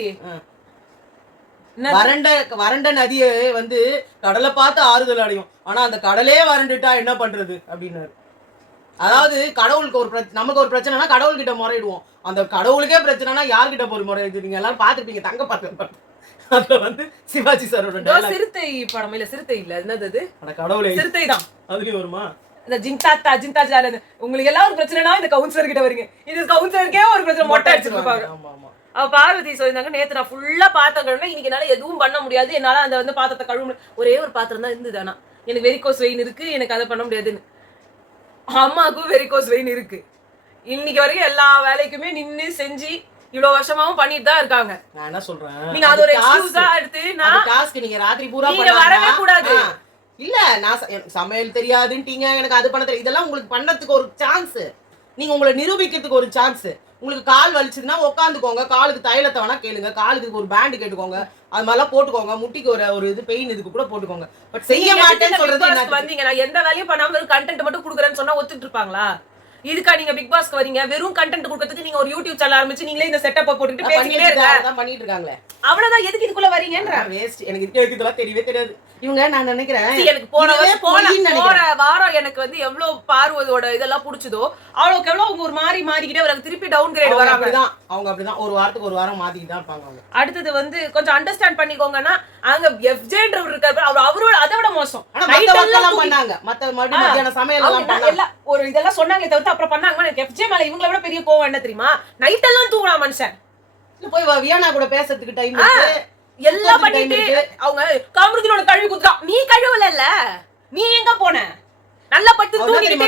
வறண்ட நதியை வந்து கடலை பார்த்து ஆறுதல் அடையும், ஆனா அந்த கடலே வறண்டுட்டா என்ன பண்றது அப்படின்னாரு. அதாவது கடவுளுக்கு ஒரு நமக்கு ஒரு பிரச்சனைனா கடவுள்கிட்ட முறையிடுவோம், அந்த கடவுளுக்கே பிரச்சனைனா யார்கிட்ட போய் முறையிடுது? நீங்க எல்லாரும் பாத்துருப்பீங்க தங்க பாத்து. அதுல வந்து சிவாஜி சாரோட சிறுத்தை படம் இல்ல, சிறுத்தை இல்ல, என்னது கடவுளே சிறுத்தை தான், அதுலயும் வருமா இந்த ஜிங்தாத்தா உங்களுக்கு எல்லாம் ஒரு பிரச்சனைனா இந்த கவுன்சிலர் கிட்ட வரீங்க, இது கவுன்சிலருக்கே ஒரு பிரச்சனை மொட்டை அடிச்சிருப்பாங்க. அவ பார்வதி சொல்லியிருந்தாங்க, நேத்து நான் ஃபுல்லா பாத்திரம் கழுவுனா இன்னைக்கு என்னால எதுவும் பண்ண முடியாது, என்னால அந்த வந்து பாத்திரத்தை கழுவ ஒரே ஒரு பாத்திரம் தான் இருந்தது, ஆனா எனக்கு வெரிகோஸ் வெயின் இருக்கு, எனக்கு அதை பண்ண முடியாதுன்னு. அம்மாவுக்கும் வெரிகோஸ் வெயின் இருக்கு, இன்னைக்கு வரைக்கும் எல்லா வேலைக்குமே நின்னு செஞ்சு இவ்வளவு வருஷமாவும் பண்ணிட்டு தான் இருக்காங்க. நான் என்ன சொல்றேன், நீங்க அது ஒரு எக்ஸ்கியூஸா எடுத்து நான் டாஸ்க் நீங்க ராத்திரி பூரா நீங்க வரவே கூடாது. இல்ல நான் சமையல் தெரியாதுன்ட்டீங்க, எனக்கு அது பண்ண தெரியும், இதெல்லாம் உங்களுக்கு பண்ணதுக்கு ஒரு சான்ஸ், நீங்க உங்களை நிரூபிக்கிறதுக்கு ஒரு சான்ஸ். உங்களுக்கு கால் வலிச்சதுன்னா உட்காந்துக்கோங்க, காலுக்கு தைலத்தை வேணா கேளுங்க, காலுக்கு ஒரு பேண்ட் கேட்டுக்கோங்க, அது மாதிரிலாம் போட்டுக்கோங்க, முட்டிக்கு ஒரு இது பெயின் இதுக்கு கூட போட்டுக்கோங்க. பட் செய்ய மாட்டேன்னு சொல்றது வந்தீங்க, நான் எந்த வேலையும் பண்ணாம வெறும் கண்டென்ட் மட்டும் கொடுக்குறேன்னு சொன்னா ஒத்துட்டு இருப்பாங்களா? இதுக்கா நீங்க பிக் பாஸ்க்கு வரீங்க? வெறும் கண்டென்ட் கொடுக்கிறதுக்கு நீங்க ஒரு யூடியூப் சேனல் ஆரம்பிச்சு நீங்களே இந்த செட்டப்ப போட்டுட்டு பேசிக்கிட்டே இருக்காங்க, பண்ணிட்டு இருக்காங்களே, அவ்வளவுதான். எதுக்கு இதுக்குள்ள வரீங்கன்ற வேஸ்ட். எனக்கு இதெல்லாம் தெரியவே தெரியாது. இவங்க நான் நினைக்கிறேன் எனக்கு போற வாரம் எனக்கு வந்து எவ்வளவு பார்வதோட இதெல்லாம் புடிச்சதோ அவ்வளவுக்கு எவ்வளவு அவங்க ஒரு மாறிக்கிட்டே வராங்க, திருப்பி டவுன் கிரேட் வராங்க. அவங்க அப்படிதான் ஒரு வாரத்துக்கு ஒரு வாரம் மாத்திட்டு தான் இருப்பாங்க. அவங்க அடுத்தது வந்து கொஞ்சம் அண்டர்ஸ்டாண்ட் பண்ணிக்கோங்கன்னா, அங்க எஃப்ஜேன்றவர் இருக்காரு, அவரோட அதை விட மோசம். பண்ணாங்க மத்த மத்தியான சமையல் எல்லாம் ஒரு இதெல்லாம் சொன்னாங்களே தவிர்த்து அப்புறம் பண்ணாங்க. எனக்கு எஃப்ஜே மேல இவங்களை விட பெரிய கோவம் என்ன தெரியுமா, நைட் எல்லாம் தூங்கலாம் மனுஷன். போய் வியானா கூட பேசுறதுக்கு டைம் எல்லாம் பண்ணிட்டு அவங்க காமருதினோட கழுவி குத்துறா, நீ கழுவல, நீ எங்க போன? நல்லா பட்டு தூங்கிட்டு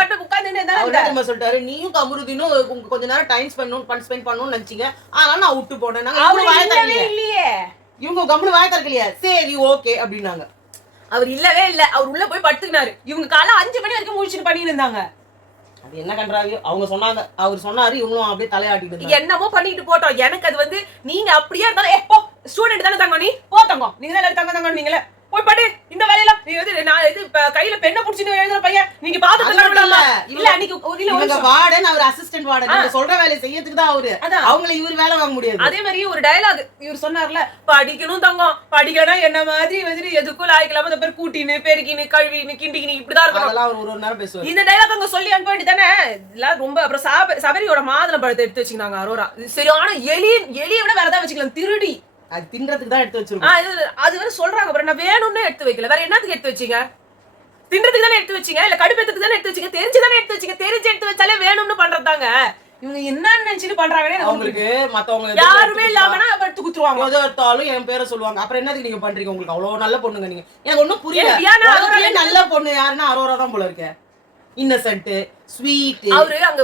பட்டு உட்கார்ந்துட்டே சொல்லிட்டாரு, நீயும் கமருதினும் கொஞ்ச நேரம் டைம் ஸ்பெண்ட் பண்ணணும்னு நினைச்சீங்க, அதனால நான் விட்டு போனேன். இல்லையே இவங்க கம்முனு வாய தரக்கலையா, சரி ஓகே அப்படின்னாங்க. அவர் இல்லவே இல்ல, அவர் உள்ள போய் படுத்துக்கினாரு. இவங்க காலை 5 மணி வரைக்கும் முழிச்சுட்டு பண்ணிட்டு இருந்தாங்க. அது என்ன கண்டாங்க, அவங்க சொன்னாங்க, அவர் சொன்னாரு, இவங்களும் அப்படியே தலையாட்டிட்டு என்னமோ பண்ணிட்டு போட்டோம். எனக்கு அது வந்து நீங்க அப்படியே இருந்தாலும் எப்போ ஸ்டூடெண்ட் தானே தங்க, நீ போ தங்கம், நீங்க தான் தங்க நீங்களே போய் படு இந்த வேலையெல்லாம். நீ வந்து நான் இது கையில பெண்ணை புடிச்சிட்டு எழுதுற பையன், நீங்க பாத்துட்டு இல்ல அன்னைக்கு இவங்க வார்டன், அவர் அசிஸ்டன்ட் வார்டன், நீங்க சொல்ற வேலையை செய்யறதுக்கு தான் அவரு, அவங்கள இவர் வேலை வாங்க முடியாது. அதே மாதிரி ஒரு டயலாக் இவர் சொன்னார்ல, படிக்கணும் தங்கம், படிக்கணும் என்ன மாதிரி வந்து எதுக்கும் லாய்க்கலாம அந்த பேர் கூட்டின்னு பெருக்கின்னு கழுவின்னு கிண்டிக்கின்னு இப்படிதான் இருக்கணும். அதெல்லாம் ஒரு நேரம் பேசுவார். இந்த டயலாக் அங்க சொல்லி அனுப்ப வேண்டியதானே. இதெல்லாம் ரொம்ப. அப்புறம் சபரியோட மாதுளை பழத்தை எடுத்து வச்சுக்கினாங்க அரோரா. சரியான எலியை விட வேற ஏதாவது வச்சுக்கலாம், திருடி அது தின்றதுக்கு தான் எடுத்து வச்சிருக்கோம். அது வேற சொல்றாங்க பாரு, நான் வேணும்னு எடுத்து வைக்கல, வேற என்னத்துக்கு எடுத்து வச்சீங்க? தின்றதுக்கு தானே எடுத்து வச்சீங்க, இல்ல கடுப்பேத்துக்கு தானே எடுத்து வச்சீங்க, தெரிஞ்சுதானே எடுத்து வச்சீங்க, தெரிஞ்சு எடுத்து வச்சாலே வேணும்னு பண்றதாங்க. இவங்க என்ன நினைச்சிட்டு பண்றாங்கன்னு அவங்களுக்கு மத்தவங்க யாருமே இல்லாமனா எடுத்து குத்துருவாங்க. ஏதோ எடுத்தாலும் என் பேரை சொல்லுவாங்க. அப்புறம் என்னதுக்கு நீங்க பண்றீங்க? உங்களுக்கு அவ்வளவு நல்ல பொண்ணுங்க நீங்க. எனக்கு ஒண்ணும் புரியல, நல்ல பொண்ணு யாருன்னா அரோரா தான் போல இருக்க. Innocent sweet. அவரு அங்க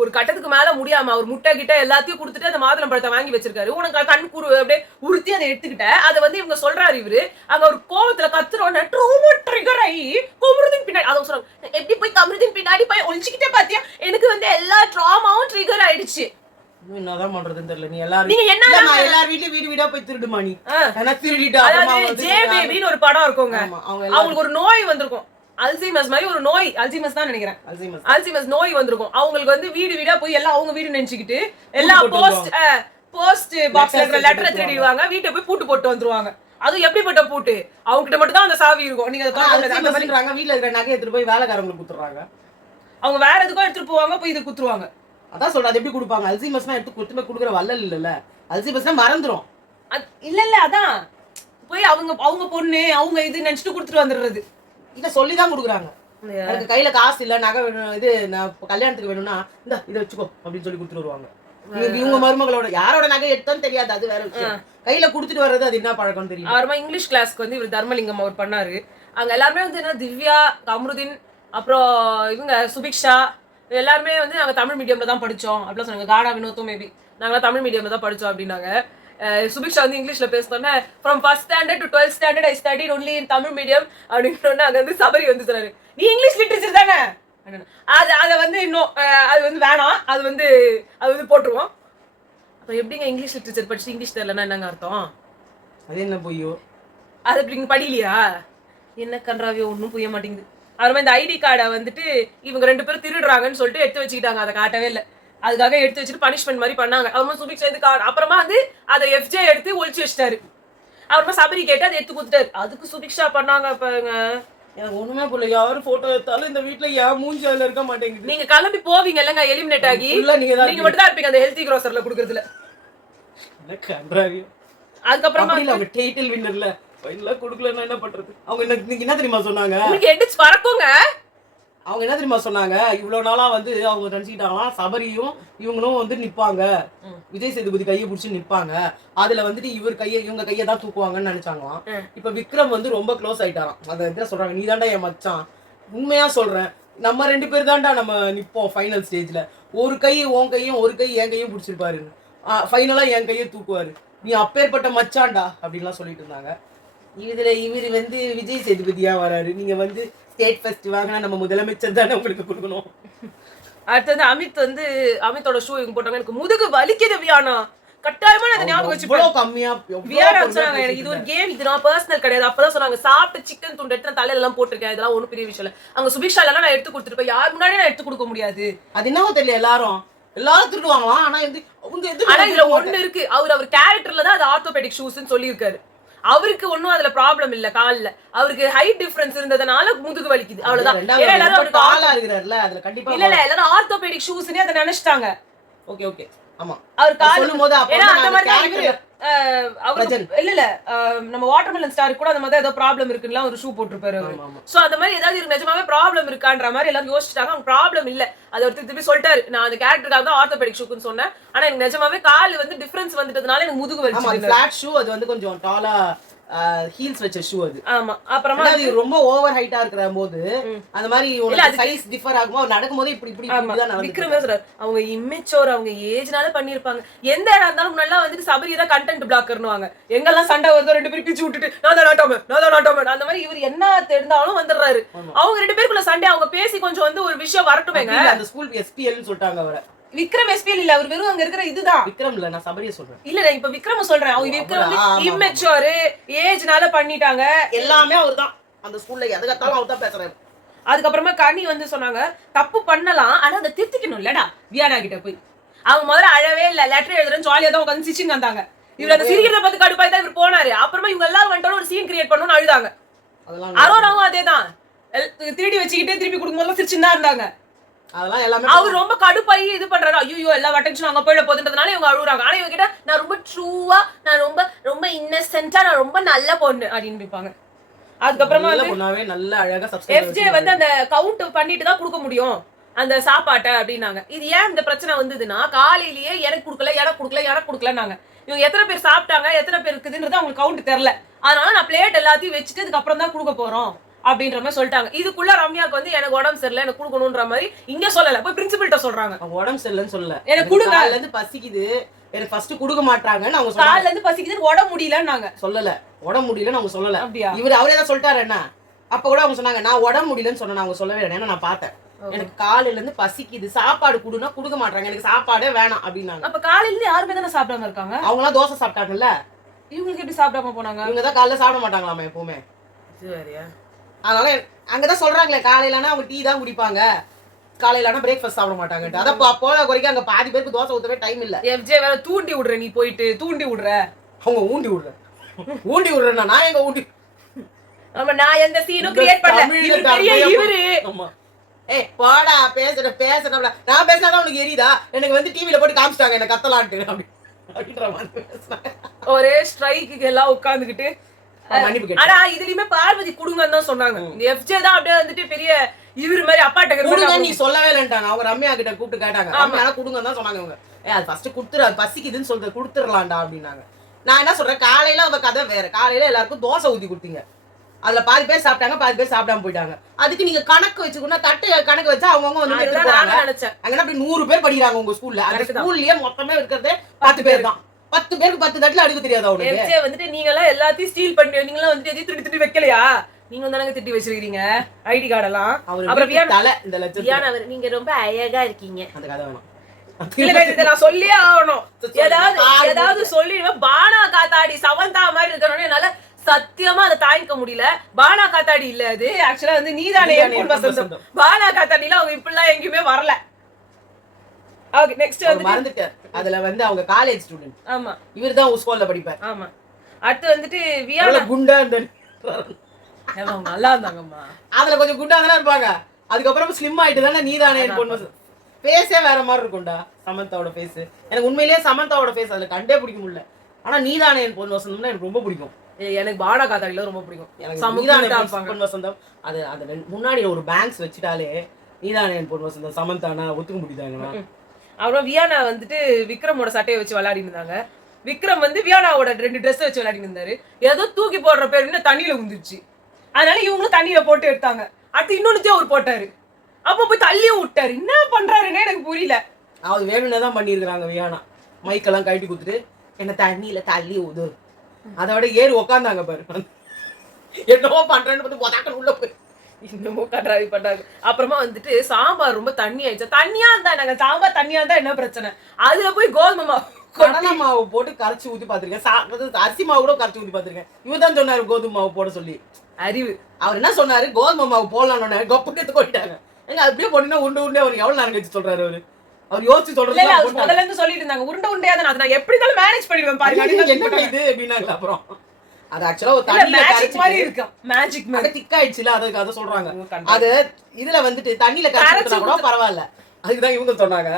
ஒரு கட்டத்துக்கு மேல முடியாம அவர் முட்டை கிட்ட எல்லாத்தையும் கொடுத்துட்டு அந்த மாதுளம் பழத்தை வாங்கி வச்சிருக்காரு. உனக்கு கண் குரு அப்படியே உறுத்தி அதை எடுத்துக்கிட்ட. அதை வந்து இவங்க சொல்றாரு, இவரு அங்க ஒரு கோவத்துல கத்துறோன்னு ட்ரிகர் ஆகி கமருதீன் பின்னாடி அதை சொல்றாங்க. எப்படி போய் கமருதீன் பின்னாடி போய் ஒழிச்சுக்கிட்டே பாத்தியா, எனக்கு வந்து எல்லா ட்ராமாவும் ட்ரிகர் ஆயிடுச்சு. என்னதான் பண்றதுன்னு தெரியல. நீ எல்லாரும் நீங்க என்ன எல்லார் வீட்லயும் வீடு வீடா போய் திருடுமா நீ? திருடிட்டு ஜே பேபின்னு ஒரு படம் இருக்குங்க, அவங்களுக்கு ஒரு நோய் வந்திருக்கும், அல்சைமர்ஸ் மாதிரி ஒரு நோய், அல்சைமர்ஸ் தான் நினைக்கிறேன், அல்சைமர்ஸ் நோய் வந்திருக்கும். அவங்களுக்கு வந்து வீடு வீடா போய் எல்லாம் அவங்க வீடு நினைச்சுக்கிட்டு எல்லா போஸ்ட் பாக்ஸ்ல இருக்கிற லெட்டரை திருடிடுவாங்க, வீட்டை போய் பூட்டு போட்டு வந்துருவாங்க. அது எப்படிப்பட்ட பூட்டு? அவங்க கிட்ட மட்டும் தான் அந்த சாவி இருக்கும். நீங்க வீட்டுல இருக்கிற நகை எடுத்துட்டு போய் வேலைக்காரங்களுக்கு குடுத்துறாங்க. அவங்க வேற எதுக்கும் எடுத்துட்டு போவாங்க, போய் இது குத்துருவாங்க. அதான் சொல்றது, எப்படி கொடுப்பாங்க? அல்சைமர்ஸ்னா எடுத்து குடுக்குற வல்லல் இல்லல்ல, அல்சைமர்ஸ்னா மறந்துரும். இல்ல அதான் போய் அவங்க பொண்ணு அவங்க இது நினைச்சிட்டு குடுத்துட்டு வந்துடுறது. இத சொல்லிதான் குடுக்குறாங்க. எனக்கு கையில காசு இல்ல, நகை வேணும், இது நான் கல்யாணத்துக்கு வேணும்னா இந்த இதை வச்சுக்கோ அப்படின்னு சொல்லி குடுத்துட்டு வருவாங்க. இவங்க மருமகளோட யாரோட நகை எடுத்தான்னு தெரியாது, அது வேற விஷயம். கையில குடுத்துட்டு வர்றது அது என்ன பழக்கம் தெரியும். அவருமா இங்கிலீஷ் கிளாஸ்க்கு வந்து இவர் தர்மலிங்கம் அவர் பண்ணாரு. அங்க எல்லாருமே வந்து என்ன திவ்யா, கமருதீன், அப்புறம் இவங்க சுபிக்ஷா எல்லாருமே வந்து நாங்க தமிழ் மீடியம்ல தான் படிச்சோம் அப்படின்னு சொன்னாங்க. கானா வினோத்தும் மேபி நாங்களாம் தமிழ் மீடியம்ல தான் படிச்சோம் அப்படின்னாங்க. சுபிக்ஷா வந்து இங்கிலீஷ்ல பேசினோன்னே from first standard to 12th standard I studied only in Tamil medium அப்படின்னு அங்க வந்து சபரி வந்து சொன்னாரு, நீ இங்கிலீஷ் லிட்டரேச்சர் தானே, அதை வந்து இன்னும் அது வந்து வேணாம், அது வந்து போட்டுருவோம். அப்புறம் எப்படிங்க இங்கிலீஷ் லிட்டரேச்சர் படிச்சு இங்கிலீஷ் தெரியலன்னா என்னங்க அர்த்தம்? அது என்ன பொய்யோ? அது அப்படி படிக்கலையா? என்ன கன்றாவியோ ஒன்றும் புரிய மாட்டேங்குது. அப்புறமா இந்த ஐடி கார்டை வந்துட்டு இவங்க 2 பேரும் திருடுறாங்கன்னு சொல்லிட்டு எடுத்து வச்சுக்கிட்டாங்க, அதை காட்டவே இல்லை. அதுக்காக எடுத்து வச்சுட்டு பனிஷ்மெண்ட் மாதிரி பண்ணாங்க. அப்புறமா சுபிக்ஷா அப்புறமா வந்து அதை எஃப்ஜே எடுத்து ஒழிச்சு வச்சிட்டாரு. அப்புறமா சபரி கேட்டு அதை எடுத்து கொடுத்துட்டாரு. அதுக்கு சுபிக்ஷா பண்ணாங்க பாருங்க. எனக்கு ஒண்ணுமே புரியல. யாரு போட்டோ எடுத்தாலும் இந்த வீட்டுல ஏன் மூஞ்சி அதுல இருக்க மாட்டேங்குது. நீங்க கிளம்பி போவீங்க இல்லங்க எலிமினேட் ஆகி, நீங்க மட்டும் தான் இருப்பீங்க அந்த ஹெல்தி க்ரோசர்ல குடுக்குறதுல. அதுக்கப்புறமா அவங்க டைட்டில் வின்னர்ல ஃபைனலா குடுக்கலன்னா என்ன பண்றது? அவங்க என்ன தெரியுமா சொன்னாங்க? உங்களுக்கு எடிட்ஸ் பறக்குங்க. அவங்க என்ன தெரியுமா சொன்னாங்க? இவ்வளவு நாளா வந்து அவங்க நினைச்சுக்கிட்டாங்களாம் சபரியும் இவங்களும் வந்து நிப்பாங்க, விஜய் சேதுபதி கையை பிடிச்சி நிப்பாங்க, அதுல வந்துட்டு இவங்க கையை தான் தூக்குவாங்கன்னு நினைச்சாங்களாம். இப்ப விக்ரம் வந்து ரொம்ப க்ளோஸ் ஆயிட்டாராம். அதை என்ன சொல்றாங்க, நீ தாண்டா என் மச்சான், உண்மையா சொல்றேன், நம்ம 2 பேர் தாண்டா நம்ம நிப்போம் ஃபைனல் ஸ்டேஜ்ல, ஒரு கை உன் கையும் ஒரு கை என் கையும் பிடிச்சிருப்பாரு, ஃபைனலா என் கையை தூக்குவாரு, நீ அப்பேற்பட்ட மச்சான்டா அப்படின்லாம் சொல்லிட்டு இருந்தாங்க. இவரு வந்து விஜய் சேதுபதியா வராரு, நீங்க வந்து ஸ்டேட் ஃபர்ஸ்ட் வாங்கினா நம்ம முதலமைச்சர் தானே உங்களுக்கு கொடுக்கணும். அடுத்தது அமித்தோட ஷூ இவங்க போட்டாங்க. எனக்கு முதுகு வலிக்குது வியானா, கட்டாயமா அதை ஞாபகம் வச்சுப்போம். கம்மியா வியானா சொன்னாங்க எனக்கு இது ஒரு கேம், இது நான் பர்சனல் கிடையாது. அப்பதான் சொன்னாங்க சாப்பிட்டு சிக்கன் துண்டு எடுத்து தலையில எல்லாம் போட்டிருக்கேன், இதெல்லாம் ஒன்றும் பெரிய விஷயம் இல்லை. அங்க சுபிக்ஷா எல்லாம் நான் எடுத்து கொடுத்துருப்பேன், யார் முன்னாடியே நான் எடுத்து கொடுக்க முடியாது. அது என்னவோ தெரியல, எல்லாரும் திருடுவாங்களாம். ஆனா இதுல ஒண்ணு இருக்கு, அவர் கேரக்டர்ல தான் அது ஆர்த்தோபெடிக் ஷூஸ்ன்னு சொல்லியிருக்காரு. அவருக்கு ஒன்னும் அதுல ப்ராப்ளம் இல்ல, கால்ல அவருக்கு ஹைட் டிஃபரன்ஸ் இருந்ததுனால முதுகு வலிக்குது, அவ்வளவுதான். இல்ல எல்லாரும் ஆர்த்தோபெடிக் ஷூஸ்னே அதை நினைச்சிட்டாங்க. ஓகே ஓகே ஆமா, அவர் கால் சொல்லும்போது ஏன்னா அந்த மாதிரி இல்ல நம்ம வாட்டர்மெலன் ஸ்டார் கூட அந்த மாதிரி ஏதோ ப்ராப்ளம் இருக்குன்னு ஒரு ஷூ போட்டிருப்பாரு. சோ அந்த மாதிரி ஏதாவது நிஜமாவே ப்ராப்ளம் இருக்கான்ற மாதிரி எல்லாரும் யோசிச்சுட்டாங்க. அவங்க ப்ராப்ளம் இல்ல, அதை ஒருத்தர் திருப்பி சொல்லிட்டாரு, நான் அந்த கேரக்டருக்காக தான் ஆர்த்தோபெடிக் ஷூக்குன்னு சொன்னேன், ஆனா எனக்கு நிஜமாவே கால் வந்து டிஃபரன்ஸ் வந்துட்டதுனால எனக்கு முதுகு வலிச்சு. ஃபிளாட் ஷூ அது வந்து கொஞ்சம் டாலா ஹீல்ஸ் வச்ச ஷூ அது. ஆமா, அப்புறமா அது ரொம்ப ஓவர் ஹைட்டா இருக்கிற போது அந்த மாதிரி ஒரு சைஸ் டிஃபர் ஆகுமா, நடக்கும்போது இப்படி தான் நடக்குது. விக்ரம் சொல்றாரு அவங்க இம்மெச்சூர், அவங்க ஏஜ்னால பண்ணிருப்பாங்க. எந்த இடம் இருந்தாலும் முன்னாடி வந்துட்டு சபரி தான் கண்டென்ட் பிளாக்கர்னுவாங்க, எங்கெல்லாம் சண்டை வருதோ 2 பேரும் பிச்சு விட்டுட்டு நான் தான் நாட்டாம அந்த மாதிரி இவர் என்ன தெரிந்தாலும் வந்துடுறாரு. அவங்க 2 பேருக்குள்ள சண்டை அவங்க பேசி கொஞ்சம் வந்து ஒரு விஷயம் வரட்டுமேங்க. அந்த ஸ்கூல் எஸ்பிஎல்னு சொல்லிட்டாங்க அவரை. விக்ரம் எஸ்பிஎல் இல்ல, அவர் வெறும் அங்க இருக்கிற இதுதான். விக்ரம் இல்ல, நான் சபரியை சொல்றேன். இல்ல நான் இப்ப விக்ரம் சொல்றேன். அவங்க விக்ரம் இம்மெச்சூர் ஏஜ்னால பண்ணிட்டாங்க, எல்லாமே அவர்தான் அந்த ஸ்கூல்ல எதுக்கத்தாலும் அவர் தான் பேசுறாரு. அதுக்கப்புறமா கனி வந்து சொன்னாங்க தப்பு பண்ணலாம், ஆனா அதை திருத்திக்கணும் இல்லடா வியானா கிட்ட போய். அவங்க முதல்ல அழவே இல்ல, லெட்டர் எழுதுறேன்னு ஜாலியா தான் உட்காந்து சிரிச்சுங்க வந்தாங்க. இவர் அந்த சிரிக்கிறத பார்த்து கடுப்பாய் தான் இவர் போனாரு. அப்புறமா இவங்க எல்லாம் வந்துட்டு ஒரு சீன் கிரியேட் பண்ணணும்னு அழுதாங்க. அரோராவும் அதேதான், திருடி வச்சுக்கிட்டே திருப்பி கொடுக்கும்போது சிரிச்சுன்னு தான் இருந்தாங்க. அவர் ரொம்ப கடுப்பாயி இது பண்றாரு, ஐயோ எல்லா அட்டென்ஷன் அங்க போயிட போகுதுன்றதுனால இவங்க அழுகுறாங்க. ஆனா இவங்க கிட்ட நான் ரொம்ப ட்ரூவா, நான் ரொம்ப ரொம்ப இன்னசென்ட்டா, நான் ரொம்ப நல்ல பொண்ணு அப்படின்னு இருப்பாங்க. அதுக்கப்புறமா நல்ல அழகா எஃப்ஜே வந்து அந்த கவுண்ட் பண்ணிட்டு தான் கொடுக்க முடியும் அந்த சாப்பாட்டை அப்படின்னாங்க. இது ஏன் இந்த பிரச்சனை வந்ததுன்னா, காலையிலேயே எனக்கு கொடுக்கலன்னாங்க. இவங்க எத்தனை பேர் சாப்பிட்டாங்க எத்தனை பேர் இருக்குதுன்றது அவங்களுக்கு கவுண்ட் தெரியல, அதனால நான் பிளேட் எல்லாத்தையும் வச்சுட்டு அதுக்கப்புறம் தான் கொடுக்க போறோம் அப்படின்ற மாதிரி சொல்லிட்டாங்க. இதுக்குள்ள ரம்யாக்கு வந்து எனக்கு உடம்பு சரியில்லை எனக்கு கொடுக்கணும்ன்ற மாதிரி இங்க சொல்லல, போய் பிரின்சிபல்ட்ட சொல்றாங்க. அவங்க உடம்பு சரியில்லைன்னு சொல்லல, எனக்கு கொடுங்க, காலையில இருந்து பசிக்குது எனக்கு ஃபர்ஸ்ட் கொடுக்க மாட்டாங்கன்னு அவங்க சொன்னாங்க. காலையில இருந்து பசிக்குது உடம்பு முடியலன்னாங்க. சொல்லல, உடம்பு முடியலன்னு அவங்க சொல்லல. இவர் அவரே தான் சொல்லிட்டாரு. என்ன அப்ப கூட அவங்க சொன்னாங்க நான் உடம்பு முடியலன்னு சொன்னேன், அவங்க சொல்லவே இல்லை. ஏன்னா நான் பார்த்தேன், எனக்கு காலையில இருந்து பசிக்குது சாப்பாடு கொடுனா கொடுக்க மாட்டாங்க, எனக்கு சாப்பாடே வேணாம் அப்படின்னாங்க. அப்ப காலையில இருந்து யாருமே தானே சாப்பிடாம இருக்காங்க? அவங்க எல்லாம் தோசை சாப்பிட்டாங்கல்ல, இவங்களுக்கு எப்படி சாப்பிடாம போனாங்க? இவங்க தான் காலையில சாப்பிட மாட்டாங்களாமா எப்பவுமே. சரியா, அதனால அங்கதான் சொல்றாங்களே காலையிலனா அவங்க டீ தான் குடிப்பாங்க, காலையிலனா பிரேக்ஃபாஸ்ட் சாப்பிட மாட்டாங்க. அத போல குறைக்க அங்க பாதி பேருக்கு தோசை ஊத்தவே டைம் இல்ல. எஃப்ஜே வேற தூண்டி விடுற, நீ போயிட்டு தூண்டி விடுற. அவங்க ஊண்டி விடுறேன்னா நான் எங்க ஊண்டி? ஆமா, நான் எந்த சீனும் கிரியேட் பண்ணல. இவரு ஏய் போடா பேசுறேன் நான் பேசினாதான் உனக்கு எரியுதா? எனக்கு வந்து டிவில போட்டு காமிச்சிட்டாங்க என்ன கத்தலான்ட்டு அப்படின்ற மாதிரி பேசுறாங்க. ஒரே ஸ்ட்ரைக்கு எல்லாம் உட்கார்ந்துகிட்டு. ஆனா இதுலயுமே பார்வதி குடுங்கன்னு தான் சொன்னாங்க. எஃப்ஜே தான் அப்படியே வந்துட்டு பெரிய இவர் மாதிரி அப்பாட்ட குடுங்க நீ சொல்லவே இல்லன்ட்டாங்க. அவங்க ரம்யா கிட்ட கூப்பிட்டு கேட்டாங்க, ரம்யா குடுங்கன்னு தான் சொன்னாங்க. அவங்க அது ஃபர்ஸ்ட் குடுத்துரு, அது பசிக்குதுன்னு சொல்றது குடுத்துறலாம்டா அப்படின்னாங்க. நான் என்ன சொல்றேன், காலையில அவங்க கதை வேற. காலையில எல்லாருக்கும் தோசை ஊத்தி கொடுத்தீங்க, அதுல பாதி பேர் சாப்பிட்டாங்க பாதி பேர் சாப்பிடாம போயிட்டாங்க. அதுக்கு நீங்க கணக்கு வச்சுக்கணும், தட்டு கணக்கு வச்சா அவங்கவுங்க வந்து அங்க அப்படி 100 பேர் படிக்கிறாங்க உங்க ஸ்கூல்ல. அந்த ஸ்கூல்லயே மொத்தமே இருக்கிறதே 10 பேர் தான். 10 பேருக்கு 10 தட்டுல அடுக்க தெரியாதா உனக்கு? வந்துட்டு நீங்க எல்லாம் எல்லாத்தையும் ஸ்டீல் பண்ணி நீங்க எல்லாம் வந்து எதையும் திட்டி வைக்கலையா? நீங்க தானங்க திட்டி வச்சிருக்கீங்க ஐடி கார்டு எல்லாம். அப்புறம் தலை இந்த லட்சம் நீங்க ரொம்ப அழகா இருக்கீங்க. அந்த கதை வேணும், நான் சொல்லியே ஆகணும். ஏதாவது சொல்லி பானா காத்தாடி சவந்தா மாதிரி இருக்கணும்னு என்னால சத்தியமா அதை தாங்கிக்க முடியல. பானா காத்தாடி இல்ல, அது ஆக்சுவலா வந்து நீதானே பானா காத்தாடில அவங்க இப்படிலாம் எங்கேயுமே வரல. ஓகே நெக்ஸ்ட் வந்து மறந்துட்டார். அதுல வந்து அவங்க காலேஜ் ஸ்டூடண்ட். ஆமா, இவர்தான் ஸ்கூல்ல படிப்பார். ஆமா, அடுத்து வந்துட்டு வியானா குண்டா அந்த அவங்க நல்லா இருந்தாங்கம்மா. அதுல கொஞ்சம் குண்டா தானே இருப்பாங்க. அதுக்கப்புறம் ஸ்லிம் ஆயிட்டு தானே நீதானே என் பொன் வசந்தம். ஃபேஸே வேற மாதிரி இருக்கும்டா சமந்தாவோட ஃபேஸ். எனக்கு உண்மையிலேயே சமந்தாவோட ஃபேஸ் அதுல கண்டே பிடிக்க முடியல. ஆனா நீதானே என் பொன் வசந்தம்னா எனக்கு ரொம்ப பிடிக்கும். எனக்கு பாடா காத்தாடில ரொம்ப பிடிக்கும். எனக்கு நீதானே என் பொன் வசந்தம் அது முன்னாடி ஒரு பேங்க்ஸ் வச்சுட்டாலே நீதானே என் பொன் வசந்தம் சமந்தானா ஒத்துக்க முடியுதாங்கண்ணா. அப்புறம் வியானா வந்துட்டு விக்ரமோட சட்டையை வச்சு விளையாடிட்டு இருந்தாங்க. விக்ரம் வந்து வியானாவோட 2 ட்ரெஸ் வச்சு விளையாடிட்டு இருந்தாரு. ஏதோ தூக்கி போடுற பேர் இன்னும் தண்ணியில உந்துருச்சு. அதனால இவங்களும் தண்ணியில போட்டு எடுத்தாங்க. அடுத்து இன்னொன்னுத்தையும் அவர் போட்டாரு. அப்ப போய் தள்ளியும் விட்டாரு. என்ன பண்றாருன்னே எனக்கு புரியல. அவர் வேணும்னே தான் பண்ணியிருக்கிறாங்க வியானா. மைக்கெல்லாம் கழட்டி கொடுத்துட்டு என்ன தண்ணியில தள்ளி உது அதோட ஏறி உக்காந்தாங்க பாரு. என்னவோ பண்றேன்னு பார்த்து உதாக்கணும் உள்ள போய் இன்னமும் கன்றாவி பண்றாங்க. அப்புறமா வந்துட்டு சாம்பார் ரொம்ப தண்ணி ஆயிடுச்சு. தண்ணியா இருந்தா நாங்க சாம்பார் தண்ணியா இருந்தா என்ன பிரச்சனை? அதுல போய் கோதுமை மாவு கடலை மாவு போட்டு கரைச்சி ஊத்தி பாத்திருக்கேன். அரிசி மாவு கூட கரைச்சி ஊத்தி பாத்திருக்கேன். இவர் தான் சொன்னாரு கோதுமை மாவு போட சொல்லி. அறிவு. அவர் என்ன சொன்னாரு, கோதுமை மாவு போடலான்னு கொப்பு எடுத்து கொட்டிட்டாங்க. எங்க அப்படியே போட்டீங்கன்னா உருண்டை உருண்டே அவர் எவ்வளவு நேரம் கழிச்சு சொல்றாரு அவரு. அவர் யோசிச்சு சொல்றது முதல்ல இருந்து சொல்லிட்டு இருந்தாங்க உருண்டை உருண்டையா தான் நான் எப்படி இருந்தாலும் மேனேஜ் பண்ணிடுவேன் பாருங்க. என்ன இது அப்படின்னாங்க. அப்புறம் அது ஆக்சுவலா ஒரு தண்ணியில மேஜிக் மாதிரி இருக்கு. மேஜிக் மாதிரி திக் ஆயிடுச்சுல அதுக்கு அதை சொல்றாங்க. அது இதுல வந்துட்டு தண்ணியில கரைச்சு கூட பரவாயில்ல. அதுக்குதான் இவங்க சொன்னாங்க.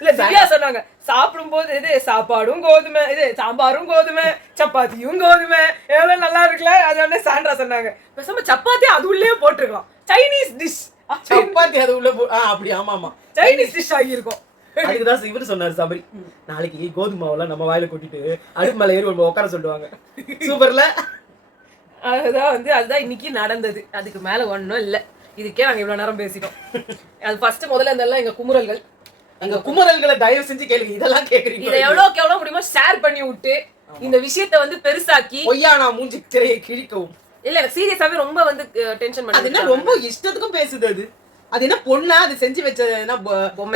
இல்ல திவ்யா சொன்னாங்க சாப்பிடும்போது இது சாப்பாடும் கோதுமை இது சாம்பாரும் கோதுமை சப்பாத்தியும் கோதுமை எவ்வளவு நல்லா இருக்குல்ல. அதனால சாண்ட்ரா சொன்னாங்க பேசாம சப்பாத்தி அது உள்ளே போட்டுருக்கலாம். சைனீஸ் டிஷ் சப்பாத்தி அது உள்ள அப்படி. ஆமா ஆமா சைனீஸ் டிஷ் ஆகியிருக்கும். அதுக்குதான் இவரு சொன்னாரு சபரி நாளைக்கு கோதுமை மாவுலாம் நம்ம வாயில கொட்டிட்டு அடுப்பு மேல ஏறி உட்கார சொல்லுவாங்க. சூப்பர்ல. அதுதான் இன்னைக்கு நடந்தது. அதுக்கு மேல ஒண்ணும் இல்ல. இதுக்கே நாங்க இவ்வளவு நேரம் பேசிட்டோம். அது ஃபர்ஸ்ட் முதல்ல இருந்தெல்லாம் எங்க குமுறல்கள். எங்க குமுறல்களை தயவு செஞ்சு கேளுங்க. இதெல்லாம் கேக்குறீங்க. இதை எவ்வளவு முடியுமோ ஷேர் பண்ணி விட்டு இந்த விஷயத்தை வந்து பெருசாக்கி பொய்யானா மூஞ்சி திரையை கிழிக்கவும். இல்ல எனக்கு சீரியஸாவே ரொம்ப வந்து டென்ஷன் பண்ணி. அது என்ன ரொம்ப இஷ்டத்துக்கும் பேசுது. அது என்ன பொண்ணா அது செஞ்சு வச்சதுன்னா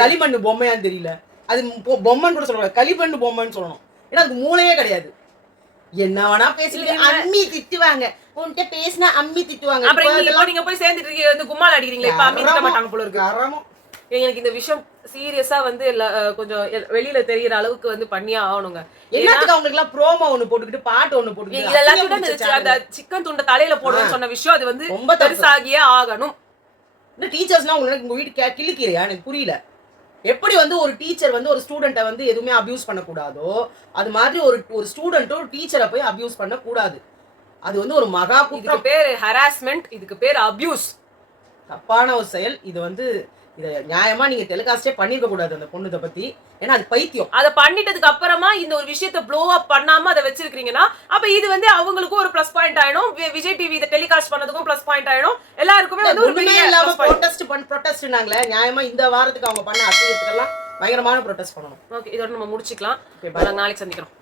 களிமண்ணு பொம்மையான்னு தெரியல. அது பொம்மைன்னு கூட சொல்றாங்க. களிமண்ணு பொம்மைன்னு சொல்லணும். ஏன்னா அதுக்கு மூளையே கிடையாது. என்ன வேணா பேசிட்டு அம்மி திட்டுவாங்க. உன்கிட்ட பேசினா அம்மி திட்டுவாங்க. அப்புறம் நீங்க போய் சேர்ந்துட்டு இருக்கீங்க வந்து கும்மால் அடிக்கிறீங்களா? இப்ப அம்மி திட்ட மாட்டாங்க போல இருக்கு. எனக்கு இந்த விஷயம் சீரியஸா வந்து கொஞ்சம் வெளியில தெரியற அளவுக்கு வந்து பண்ணியே ஆகணுங்க. எல்லாத்துக்கும் அவங்களுக்கு எல்லாம் ப்ரோமோ ஒண்ணு போட்டுக்கிட்டு பாட்டு ஒண்ணு போட்டுக்கிட்டு இதெல்லாம் அந்த சிக்கன் துண்டை தலையில போடுறேன்னு சொன்ன விஷயம் அது வந்து ரொம்ப பெருசாகியே ஆகணும். இந்த டீச்சர்ஸ்னா உங்களுக்கு உங்க வீட்டு கிளிக்கிறியா எனக்கு புரியல. எப்படி வந்து ஒரு டீச்சர் வந்து ஒரு ஸ்டூடெண்ட்டை வந்து எதுவுமே அபியூஸ் பண்ணக்கூடாதோ அது மாதிரி ஒரு ஸ்டூடெண்ட்டும் ஒரு டீச்சரை போய் அபியூஸ் பண்ணக்கூடாது. அது வந்து ஒரு மகா குற்றம். இதுக்கு பேர் ஹராஸ்மெண்ட். இதுக்கு பேர் அபியூஸ். தப்பான ஒரு செயல். இது வந்து இதை நியாயமா நீங்க டெலிகாஸ்டே பண்ணிருக்க கூடாது அந்த பொண்ணுதை பத்தி. ஏன்னா அது பைத்தியம். அதை பண்ணிட்டதுக்கு அப்புறமா இந்த ஒரு விஷயத்தை ப்ளோ அப் பண்ணாம அதை வச்சிருக்கீங்கன்னா அப்ப இது வந்து அவங்களுக்கும் ஒரு பிளஸ் பாயிண்ட் ஆயிடும். விஜய் டிவி இதை டெலிகாஸ்ட் பண்ணதுக்கும் பிளஸ் பாயிண்ட் ஆயிடும். எல்லாருக்குமே வந்து ஒரு பெரிய இல்லாம ப்ரொடெஸ்ட்னாங்களே நியாயமா இந்த வாரத்துக்கு அவங்க பண்ண அசிங்கத்துக்கெல்லாம் பயங்கரமான ப்ரொடெஸ்ட் பண்ணணும். ஓகே இதோட நம்ம முடிச்சுக்கலாம். நாளைக்கு சந்திக்கிறோம்.